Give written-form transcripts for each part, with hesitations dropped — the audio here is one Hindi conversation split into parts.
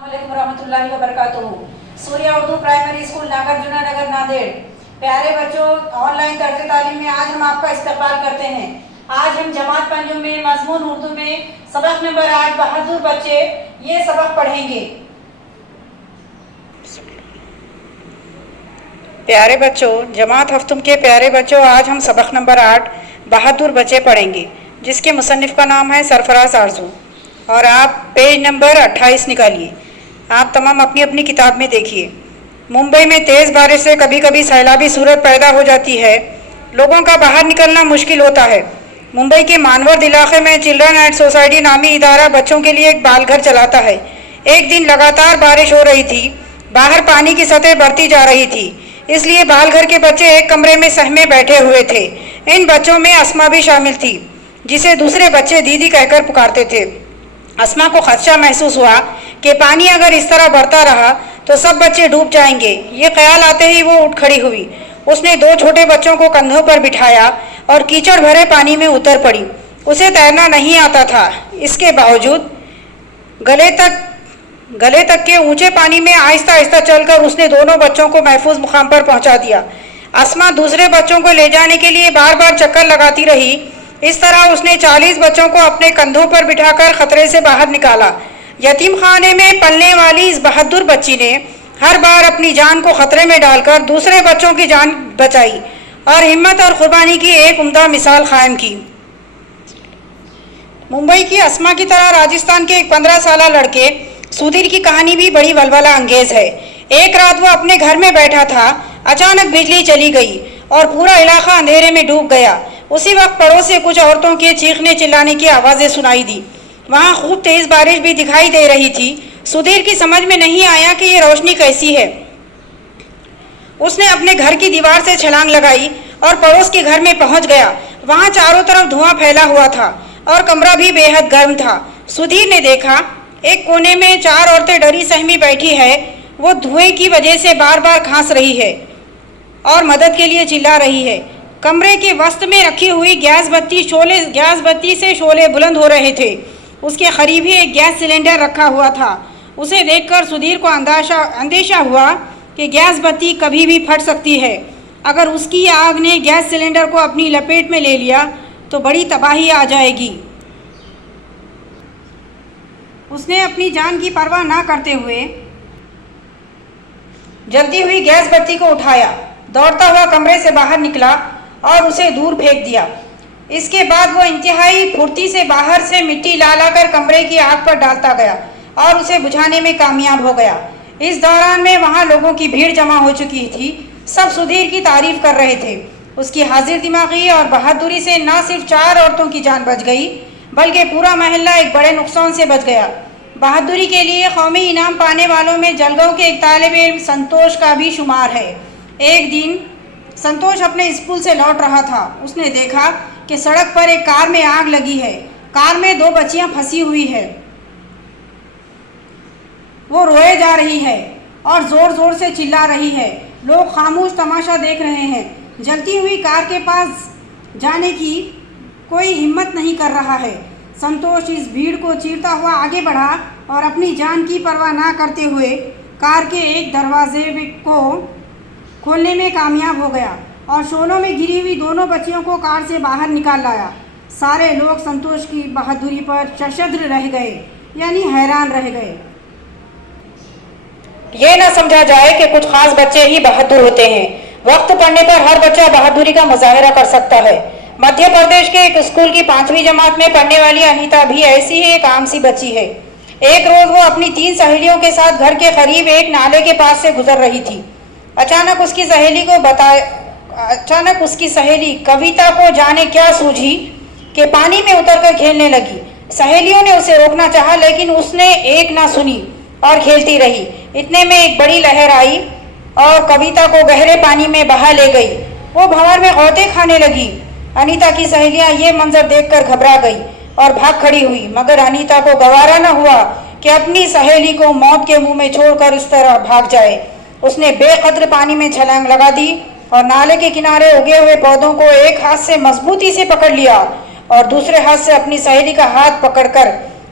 अस्सलामुअलैकुम रहमतुल्लाहि व बरकातुहू। सूर्या उर्दू प्राइमरी स्कूल नागार्जुना नगर नांदेड़। प्यारे बच्चों, ऑनलाइन तर्ज तालीम में आज हम आपका इस्तकबाल करते हैं। आज हम जमात पंजुम में मजमून उर्दू में सबक नंबर 8 बहादुर बच्चे ये सबक पढ़ेंगे। प्यारे बच्चों, जमात हफ्तुम के प्यारे बच्चों, आज हम सबक नंबर 8 बहादुर बच्चे पढ़ेंगे, जिसके मुसन्निफ का नाम है सरफराज आरजू। और आप पेज नंबर 28 निकालिए। आप तमाम अपनी अपनी किताब में देखिए। मुंबई में तेज़ बारिश से कभी कभी सैलाबी सूरत पैदा हो जाती है। लोगों का बाहर निकलना मुश्किल होता है। मुंबई के मानवर्द इलाके में चिल्ड्रन एड सोसाइटी नामी इदारा बच्चों के लिए एक बालघर चलाता है। एक दिन लगातार बारिश हो रही थी। बाहर पानी की सतह बढ़ती जा रही थी, इसलिए बालघर के बच्चे एक कमरे में सहमे बैठे हुए थे। इन बच्चों में अस्मा भी शामिल थी, जिसे दूसरे बच्चे दीदी कहकर पुकारते थे। अस्मा को खदशा महसूस हुआ कि पानी अगर इस तरह बढ़ता रहा तो सब बच्चे डूब जाएंगे। ये ख्याल आते ही वो उठ खड़ी हुई। उसने 2 छोटे बच्चों को कंधों पर बिठाया और कीचड़ भरे पानी में उतर पड़ी। उसे तैरना नहीं आता था। इसके बावजूद गले तक के ऊंचे पानी में आहिस्ता आहिस्ता चलकर उसने दोनों बच्चों को महफूज मुकाम पर पहुंचा दिया। अस्मा दूसरे बच्चों को ले जाने के लिए बार बार चक्कर लगाती रही। इस तरह उसने 40 बच्चों को अपने कंधों पर बिठाकर खतरे से बाहर निकाला। यतीम खाने में पलने वाली इस बहादुर बच्ची ने हर बार अपनी जान को खतरे में डालकर दूसरे बच्चों की जान बचाई और हिम्मत और कुर्बानी की एक उम्दा मिसाल कायम की। मुंबई की अस्मा की तरह राजस्थान के एक 15 साला लड़के सुधीर की कहानी भी बड़ी वलवला अंगेज है। एक रात वो अपने घर में बैठा था। अचानक बिजली चली गई और पूरा इलाका अंधेरे में डूब गया। उसी वक्त पड़ोस से कुछ औरतों के चीखने चिल्लाने की आवाज़ें सुनाई दी। वहाँ खूब तेज़ बारिश भी दिखाई दे रही थी। सुधीर की समझ में नहीं आया कि ये रोशनी कैसी है। उसने अपने घर की दीवार से छलांग लगाई और पड़ोस के घर में पहुँच गया। वहाँ चारों तरफ धुआं फैला हुआ था और कमरा भी बेहद गर्म था। सुधीर ने देखा, एक कोने में 4 औरतें डरी सहमी बैठी है। वो धुएं की वजह से बार बार खांस रही है और मदद के लिए चिल्ला रही है। कमरे के वस्त में रखी हुई गैस बत्ती से शोले बुलंद हो रहे थे। उसके करीब ही एक गैस सिलेंडर रखा हुआ था। उसे देखकर सुधीर को अंदेशा हुआ कि गैस बत्ती कभी भी फट सकती है। अगर उसकी आग ने गैस सिलेंडर को अपनी लपेट में ले लिया तो बड़ी तबाही आ जाएगी। उसने अपनी जान की परवाह ना करते हुए जलती हुई गैस बत्ती को उठाया, दौड़ता हुआ कमरे से बाहर निकला और उसे दूर फेंक दिया। इसके बाद वो इंतहाई फुर्ती से बाहर से मिट्टी ला कर कमरे की आग पर डालता गया और उसे बुझाने में कामयाब हो गया। इस दौरान में वहाँ लोगों की भीड़ जमा हो चुकी थी। सब सुधीर की तारीफ कर रहे थे। उसकी हाजिर दिमागी और बहादुरी से न सिर्फ 4 औरतों की जान बच गई, बल्कि पूरा मोहल्ला एक बड़े नुकसान से बच गया। बहादुरी के लिए कौमी इनाम पाने वालों में जलगांव के एक तालिब इल्म संतोष का भी शुमार है। एक दिन संतोष अपने स्कूल से लौट रहा था। उसने देखा कि सड़क पर एक कार में आग लगी है। कार में 2 बच्चियां फंसी हुई है। वो रोए जा रही है और ज़ोर ज़ोर से चिल्ला रही है। लोग खामोश तमाशा देख रहे हैं। जलती हुई कार के पास जाने की कोई हिम्मत नहीं कर रहा है। संतोष इस भीड़ को चीरता हुआ आगे बढ़ा और अपनी जान की परवाह ना करते हुए कार के एक दरवाजे को खोलने में कामयाब हो गया और शोलों में गिरी हुई दोनों बच्चियों को कार से बाहर निकाल लाया। सारे लोग संतोष की बहादुरी पर चशद्र रह गए, यानी हैरान रह गए। ये न समझा जाए कि कुछ खास बच्चे ही बहादुर होते हैं। वक्त पड़ने पर हर बच्चा बहादुरी का मुजाहिरा कर सकता है। मध्य प्रदेश के एक स्कूल की 5वीं जमात में पढ़ने वाली अनीता भी ऐसी ही एक आम सी बच्ची है। एक रोज वो अपनी 3 सहेलियों के साथ घर के करीब एक नाले के पास से गुजर रही थी। अचानक उसकी सहेली कविता को जाने क्या सूझी कि पानी में उतरकर खेलने लगी। सहेलियों ने उसे रोकना चाहा, लेकिन उसने एक ना सुनी और खेलती रही। इतने में एक बड़ी लहर आई और कविता को गहरे पानी में बहा ले गई। वो भंवर में गौते खाने लगी। अनीता की सहेलियां ये मंजर देखकर घबरा गई और भाग खड़ी हुई, मगर अनीता को गवारा न हुआ कि अपनी सहेली को मौत के मुंह में छोड़कर इस तरह भाग जाए। उसने बेकद्र पानी में छलांग लगा दी और नाले के किनारे उगे हुए पौधों को एक हाथ से मजबूती से पकड़ लिया और दूसरे हाथ से अपनी सहेली का हाथ पकड़कर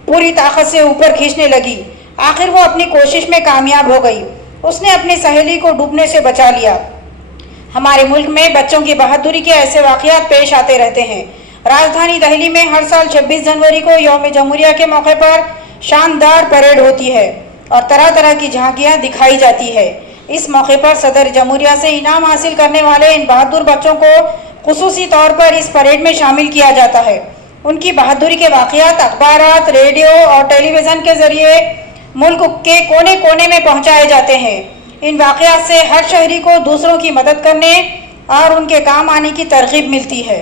पूरी ताकत से ऊपर खींचने लगी। आखिर वो अपनी कोशिश में कामयाब हो गई। उसने अपनी सहेली को डूबने से बचा लिया। हमारे मुल्क में बच्चों की बहादुरी के ऐसे वाक़यात पेश आते रहते हैं। राजधानी दिल्ली में हर साल 26 जनवरी को यौम जमहूरिया के मौके पर शानदार परेड होती है और तरह तरह की झांकियां दिखाई जाती है। इस मौके पर सदर जमहूरिया से इनाम हासिल करने वाले इन बहादुर बच्चों को खुसूसी तौर पर इस परेड में शामिल किया जाता है। उनकी बहादुरी के वाक़यात अखबारात, रेडियो और टेलीविज़न के ज़रिए मुल्क के कोने कोने में पहुँचाए जाते हैं। इन वाक़यात से हर शहरी को दूसरों की मदद करने और उनके काम आने की तरगीब मिलती है।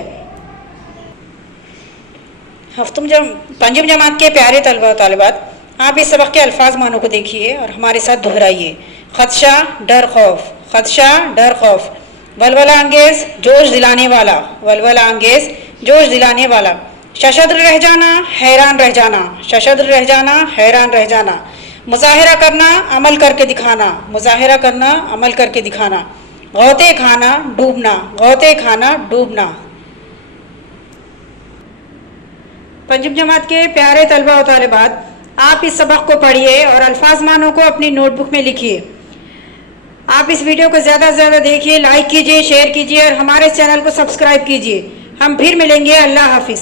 पंजम जमात के प्यारे तलबा और तालिबात, आप इस सबक के अल्फाज मानों को देखिए और हमारे साथ दोहराइए। खदशा, डर खौफ, खदशा, डर खौफ। वलवला अंगेज, जोश दिलाने वाला, वलवला अंगेज, जोश दिलाने वाला। शशद्र रह जाना, हैरान रह जाना, शशद्र रह जाना, हैरान रह जाना। मुजाहिरा करना, अमल करके दिखाना, मुजाहिरा करना, अमल करके दिखाना। गौते खाना, डूबना, गौते खाना, डूबना। पंजम जमात के प्यारे तलबा और तालिबात, आप इस सबक को पढ़िए और अल्फाज मानों को अपनी नोटबुक में लिखिए। आप इस वीडियो को ज़्यादा से ज़्यादा देखिए, लाइक कीजिए, शेयर कीजिए और हमारे चैनल को सब्सक्राइब कीजिए। हम फिर मिलेंगे। अल्लाह हाफिज़।